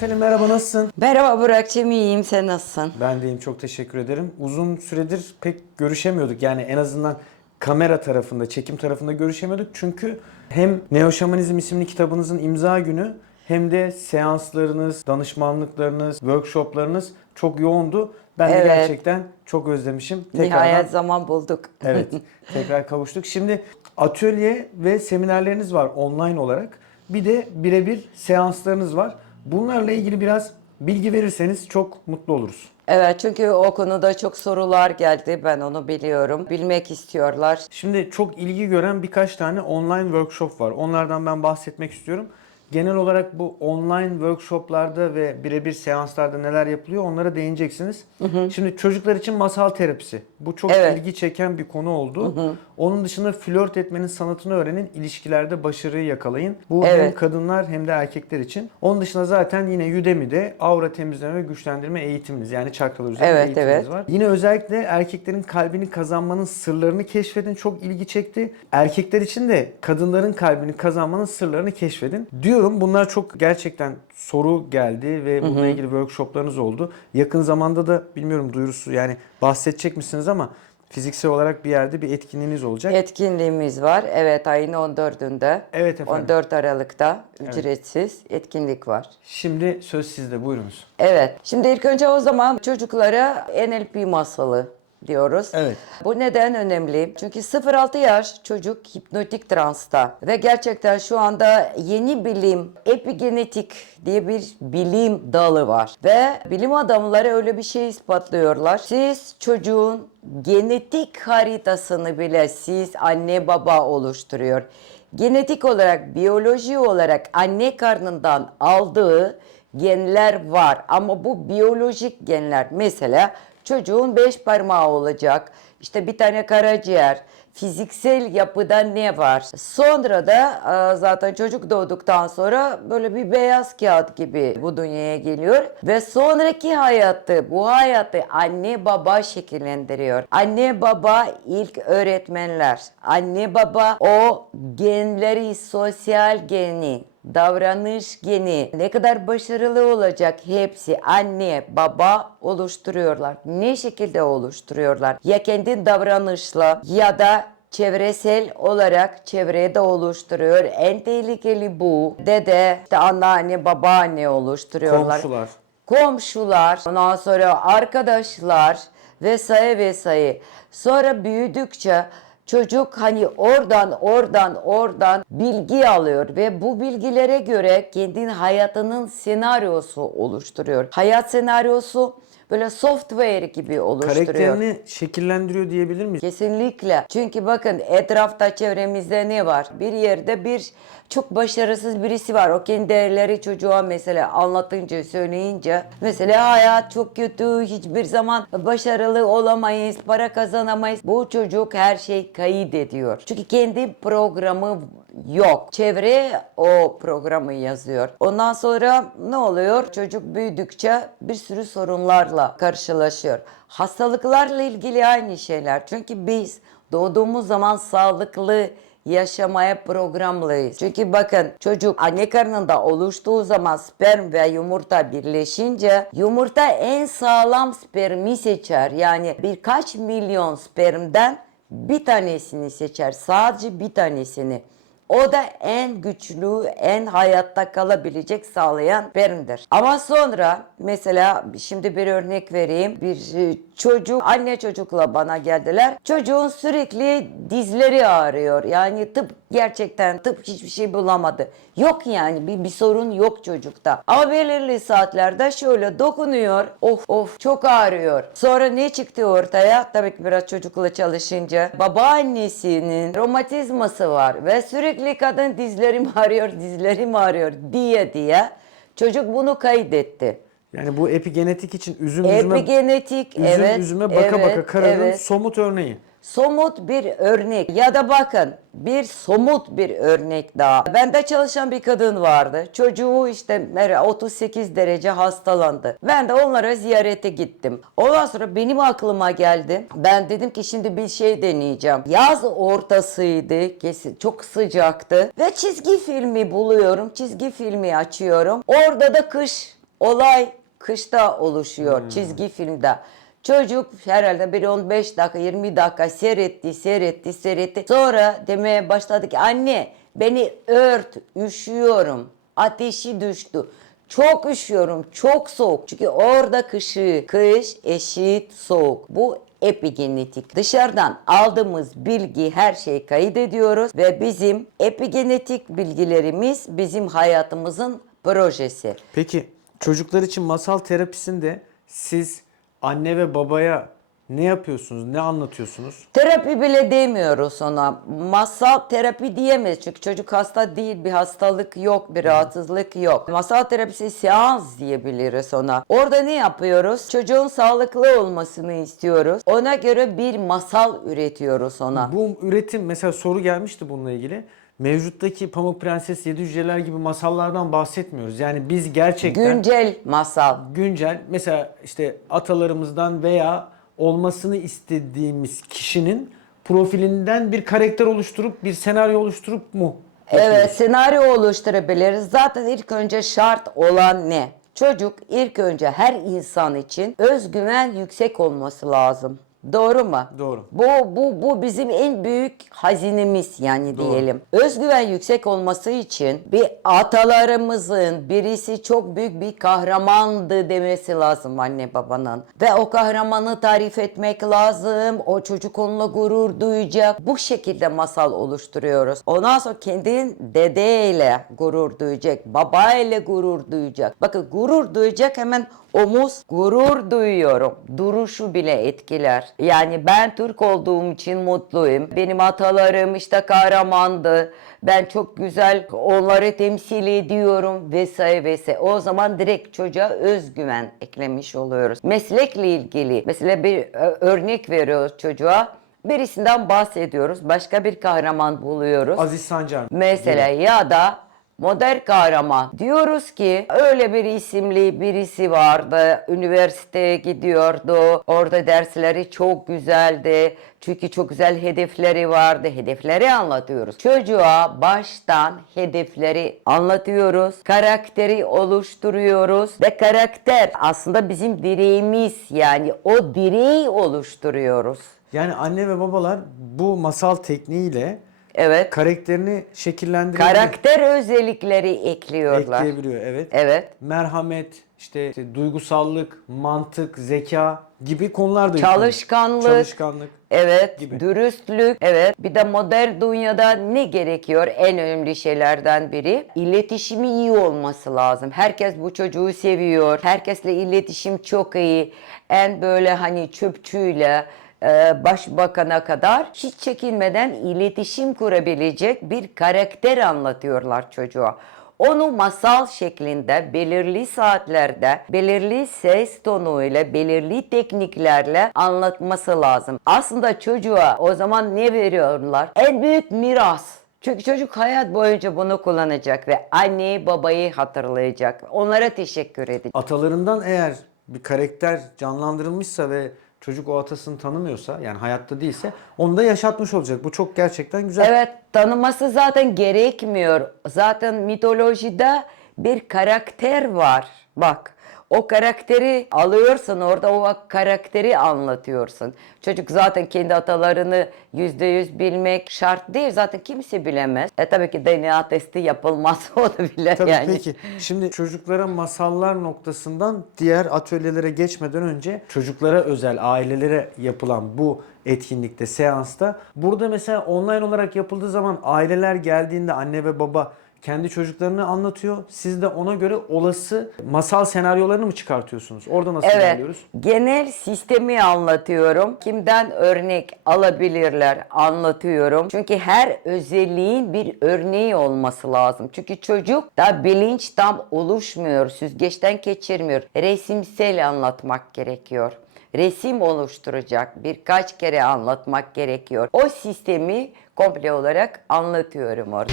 Pelin merhaba nasılsın? Merhaba Burak'cığım iyiyim sen nasılsın? Ben deyim çok teşekkür ederim. Uzun süredir pek görüşemiyorduk yani en azından kamera tarafında, çekim tarafında görüşemiyorduk. Çünkü hem Neo Şamanizm isimli kitabınızın imza günü hem de seanslarınız, danışmanlıklarınız, workshoplarınız çok yoğundu. Ben de Evet. gerçekten çok özlemişim. Nihayet zaman bulduk. Evet, tekrar kavuştuk. Şimdi atölye ve seminerleriniz var online olarak. Bir de birebir seanslarınız var. Bunlarla ilgili biraz bilgi verirseniz çok mutlu oluruz. Evet çünkü o konuda çok sorular geldi ben onu biliyorum. Bilmek istiyorlar. Şimdi çok ilgi gören birkaç tane online workshop var. Onlardan ben bahsetmek istiyorum. Genel olarak bu online workshoplarda ve birebir seanslarda neler yapılıyor onlara değineceksiniz. Şimdi çocuklar için masal terapisi. Bu çok Evet. ilgi çeken bir konu oldu. Onun dışında flört etmenin sanatını öğrenin, ilişkilerde başarıyı yakalayın. Bu hem Evet. kadınlar hem de erkekler için. Onun dışında zaten yine Udemy'de aura temizleme ve güçlendirme eğitiminiz yani çakralar üzerine Evet, eğitiminiz evet. var. Yine özellikle erkeklerin kalbini kazanmanın sırlarını keşfedin. Çok ilgi çekti. Erkekler için de kadınların kalbini kazanmanın sırlarını keşfedin. Diyorum bunlar çok gerçekten soru geldi ve bununla ilgili workshoplarınız oldu. Yakın zamanda da bilmiyorum duyurusu yani bahsedecek misiniz ama fiziksel olarak bir yerde bir etkinliğiniz olacak. Etkinliğimiz var. Evet ayın 14'ünde. Evet efendim. 14 Aralık'ta ücretsiz etkinlik var. Şimdi söz sizde buyurunuz. Evet. Şimdi ilk önce o zaman çocuklara NLP masalı diyoruz. Evet. Bu neden önemli? Çünkü 0-6 yaş çocuk hipnotik transta ve gerçekten şu anda yeni bilim epigenetik diye bir bilim dalı var ve bilim adamları öyle bir şey ispatlıyorlar. Siz çocuğun genetik haritasını bile siz anne baba oluşturuyor. Genetik olarak, biyoloji olarak anne karnından aldığı genler var ama bu biyolojik genler mesela çocuğun beş parmağı olacak. İşte bir tane karaciğer. Fiziksel yapıda ne var? Sonra da e, zaten çocuk doğduktan sonra böyle bir beyaz kağıt gibi bu dünyaya geliyor. Ve sonraki hayatı bu hayatı anne baba şekillendiriyor. Anne baba ilk öğretmenler. Anne baba o genleri sosyal geni davranış geni ne kadar başarılı olacak hepsi anne baba oluşturuyorlar. Ne şekilde oluşturuyorlar? Ya kendi davranışla ya da çevresel olarak çevrede oluşturuyor. En tehlikeli bu. Dede, işte anneanne, babaanne oluşturuyorlar Komşular. komşular, ondan sonra arkadaşlar vesaire vesaire. Sonra büyüdükçe çocuk hani oradan oradan oradan bilgi alıyor ve bu bilgilere göre kendi hayatının senaryosu oluşturuyor. Hayat senaryosu böyle software gibi oluşturuyor. Karakterini şekillendiriyor diyebilir miyiz? Kesinlikle. Çünkü bakın etrafta çevremizde ne var? Bir yerde bir çok başarısız birisi var. O kendi değerleri çocuğa mesela anlatınca, söyleyince mesela hayat çok kötü, hiçbir zaman başarılı olamayız, para kazanamayız. Bu çocuk her şey kaydediyor. Çünkü kendi programı yok. Çevre o programı yazıyor. Ondan sonra ne oluyor? Çocuk büyüdükçe bir sürü sorunlarla karşılaşıyor. Hastalıklarla ilgili aynı şeyler. Çünkü biz doğduğumuz zaman sağlıklı yaşamaya programlıyız. Çünkü bakın çocuk anne karnında oluştuğu zaman sperm ve yumurta birleşince yumurta en sağlam spermi seçer. Yani birkaç milyon spermden bir tanesini seçer. Sadece bir tanesini. O da en güçlü, en hayatta kalabilecek sağlayan spermdir. Ama sonra mesela şimdi bir örnek vereyim. Bir e, çocuk, anne çocukla bana geldiler. Çocuğun sürekli dizleri ağrıyor. Yani tıp gerçekten tıp hiçbir şey bulamadı. Yok yani bir, bir sorun yok çocukta. Ama belirli saatlerde şöyle dokunuyor. Of of çok ağrıyor. Sonra ne çıktı ortaya? Tabii ki biraz çocukla çalışınca. Babaannesinin romatizması var ve sürekli kadın dizlerim ağrıyor, dizlerim ağrıyor diye diye. Çocuk bunu kaydetti. Yani bu epigenetik için üzüm üzüme, Epigenetik, üzüm evet. üzüme baka evet, baka kararın evet. somut örneği. Somut bir örnek ya da bakın bir somut bir örnek daha. Bende çalışan bir kadın vardı. Çocuğu işte mer- 38 derece hastalandı. Ben de onlara ziyarete gittim. Ondan sonra benim aklıma geldi. Ben dedim ki şimdi bir şey deneyeceğim. Yaz ortasıydı. Kesin çok sıcaktı. Ve çizgi filmi buluyorum. Çizgi filmi açıyorum. Orada da kış Olay kışta oluşuyor çizgi filmde. Çocuk herhalde bir 15 dakika 20 dakika seyretti seyretti seyretti. Sonra demeye başladı ki anne beni ört üşüyorum ateşi düştü. Çok üşüyorum çok soğuk. Çünkü orada kışı kış eşit soğuk. Bu epigenetik. Dışarıdan aldığımız bilgi her şeyi kaydediyoruz ve bizim epigenetik bilgilerimiz bizim hayatımızın projesi. Peki çocuklar için masal terapisinde siz anne ve babaya ne yapıyorsunuz? Ne anlatıyorsunuz? Terapi bile demiyoruz ona. Masal terapi diyemeyiz çünkü çocuk hasta değil, bir hastalık yok, bir rahatsızlık yok. Masal terapisi seans diyebiliriz ona. Orada ne yapıyoruz? Çocuğun sağlıklı olmasını istiyoruz. Ona göre bir masal üretiyoruz ona. Bu üretim mesela soru gelmişti bununla ilgili. Mevcuttaki Pamuk Prenses, Yedi Cüceler gibi masallardan bahsetmiyoruz. Yani biz gerçekten Güncel masal. güncel mesela işte atalarımızdan veya olmasını istediğimiz kişinin profilinden bir karakter oluşturup bir senaryo oluşturup mu? Evet, senaryo oluşturabiliriz. Zaten ilk önce şart olan ne? Çocuk ilk önce her insan için özgüven yüksek olması lazım. Doğru mu? Doğru. Bu bu bu bizim en büyük hazinemiz yani diyelim. Özgüven yüksek olması için bir atalarımızın birisi çok büyük bir kahramandı demesi lazım anne babanın. Ve o kahramanı tarif etmek lazım. O çocuk onunla gurur duyacak. Bu şekilde masal oluşturuyoruz. Ondan sonra kendin dedeyle gurur duyacak. Babayla gurur duyacak. Bakın gurur duyacak hemen omuz gurur duyuyorum. Duruşu bile etkiler. Yani ben Türk olduğum için mutluyum. Benim atalarım işte kahramandı. Ben çok güzel onları temsil ediyorum vesaire vesaire. O zaman direkt çocuğa özgüven eklemiş oluyoruz. Meslekle ilgili mesela bir e, örnek veriyoruz çocuğa. Birisinden bahsediyoruz. Başka bir kahraman buluyoruz. Aziz Sancar. Mesela ya da modern kahraman. Diyoruz ki öyle bir isimli birisi vardı. Üniversiteye gidiyordu. Orada dersleri çok güzeldi. Çünkü çok güzel hedefleri vardı. Hedefleri anlatıyoruz. Çocuğa baştan hedefleri anlatıyoruz. Karakteri oluşturuyoruz. Ve karakter aslında bizim direğimiz. Yani o direği oluşturuyoruz. Yani anne ve babalar bu masal tekniğiyle Evet. karakterini şekillendirebilir. Karakter özellikleri ekliyorlar. ekleyebiliyor evet. Evet. Merhamet, işte, işte duygusallık, mantık, zeka gibi konular da Çalışkanlık. yükleniyor. Çalışkanlık. Evet, Gibi. dürüstlük. Evet. Bir de modern dünyada ne gerekiyor? En önemli şeylerden biri iletişimi iyi olması lazım. Herkes bu çocuğu seviyor. Herkesle iletişim çok iyi. En böyle hani çöpçüyle başbakana kadar hiç çekinmeden iletişim kurabilecek bir karakter anlatıyorlar çocuğa. Onu masal şeklinde belirli saatlerde, belirli ses tonuyla, belirli tekniklerle anlatması lazım. Aslında çocuğa o zaman ne veriyorlar? En büyük miras. Çünkü çocuk hayat boyunca bunu kullanacak ve anneyi babayı hatırlayacak. Onlara teşekkür edecek. Atalarından eğer bir karakter canlandırılmışsa ve çocuk o atasını tanımıyorsa yani hayatta değilse onu da yaşatmış olacak. Bu çok gerçekten güzel. Evet tanıması zaten gerekmiyor. Zaten mitolojide bir karakter var. Bak o karakteri alıyorsun orada o karakteri anlatıyorsun. Çocuk zaten kendi atalarını yüzde yüz bilmek şart değil. Zaten kimse bilemez. E tabii ki DNA testi yapılmaz o da bile Tabii yani. peki. Şimdi çocuklara masallar noktasından diğer atölyelere geçmeden önce çocuklara özel ailelere yapılan bu etkinlikte, seansta burada mesela online olarak yapıldığı zaman aileler geldiğinde anne ve baba kendi çocuklarını anlatıyor. Siz de ona göre olası masal senaryolarını mı çıkartıyorsunuz? Orada nasıl Evet. ilerliyoruz? Genel sistemi anlatıyorum. Kimden örnek alabilirler anlatıyorum. Çünkü her özelliğin bir örneği olması lazım. Çünkü çocuk da bilinç tam oluşmuyor. Süzgeçten geçirmiyor. Resimsel anlatmak gerekiyor. Resim oluşturacak. Birkaç kere anlatmak gerekiyor. O sistemi komple olarak anlatıyorum orada.